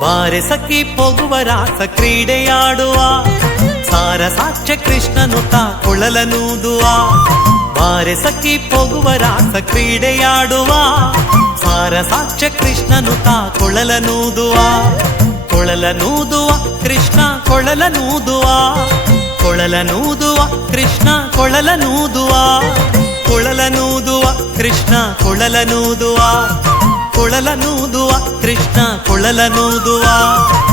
ಬಾರೆ ಸಖಿ ಪೋಗುವ ರಾಸ ಕ್ರೀಡೆಯಾಡುವ. ಸಾರ ಸಾಕ್ಷ ಕೃಷ್ಣನು ತಾ ಕೊಳಲನೂದುವ. ಬಾರೆ ಸಖಿ ಪೋಗುವ ರಾಸ ಕ್ರೀಡೆಯಾಡುವ. ಸಾರ ಸಾಕ್ಷ ಕೃಷ್ಣನು ತಾ ಕೊಳಲನೂದುವ. ಕೊಳಲನೂದುವ ಕೃಷ್ಣ ಕೊಳಲನೂದುವ. ಕೊಳಲನೂದುವ ಕೃಷ್ಣ ಕೊಳಲನೂದುವ. ಕೊಳಲನೂದುವ ಕೃಷ್ಣ ಕೊಳಲನೂದುವ. ಕೊಳಲನೂದುವ ಕೃಷ್ಣ ಕೊಳಲನೂದುವ. ಬಾರಿ